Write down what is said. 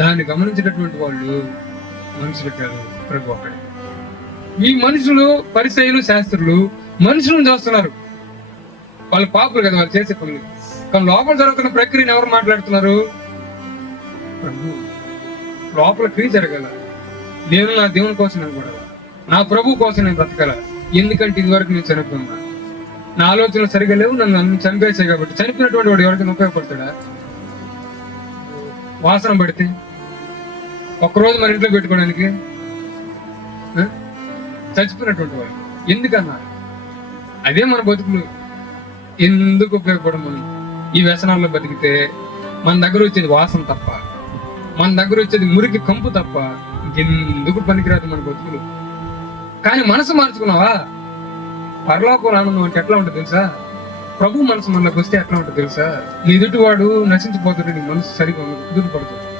దాన్ని గమనించినటువంటి వాళ్ళు మనుషులు కాదు ప్రభు ఒక్కడే ఈ మనుషులు పరిశైలు శాస్త్రులు మనుషులను చూస్తున్నారు. వాళ్ళు పాపులు కదా వాళ్ళు చేసే పనులు. కానీ లోపల జరుగుతున్న ప్రక్రియను ఎవరు మాట్లాడుతున్నారు? ప్రభు. లోపల క్రియ జరగాల. నేను నా దేవుని కోసం నిలబడాల నా ప్రభు కోసం నేను బ్రతకాల. ఎందుకంటే ఇదివరకు నేను చనిపోయినా. నా ఆలోచనలు సరిగా లేవు నన్ను నన్ను చనిపేసాయి కాబట్టి. చనిపోయినటువంటి వాడు ఎవరికైనా ఉపయోగపడతాడా? వాసన పడితే ఒక్కరోజు మన ఇంట్లో పెట్టుకోవడానికి? ఆ? చచ్చిపోయినటువంటి వాడు. ఎందుకన్నా? అదే మన బతుకులు. ఎందుకు ఉపయోగపడం మనం ఈ వ్యసనాల్లో బతికితే మన దగ్గర వచ్చేది వాసన తప్ప మన దగ్గర వచ్చేది మురికి కంపు తప్ప ఎందుకు పనికిరాదు మన బతుకులు? కానీ మనసు మార్చుకున్నావా? పరలోకం ఆనందం అంటే ఎట్లా ఉంటుంది తెలుసా? ప్రభు మనసు మనలోకి వస్తే ఎట్లా ఉంటుంది తెలుసా? నీ ఎదుటివాడు నశించిపోతుంటే నీ మనసు సరిగా ఎదురు పడుతుంది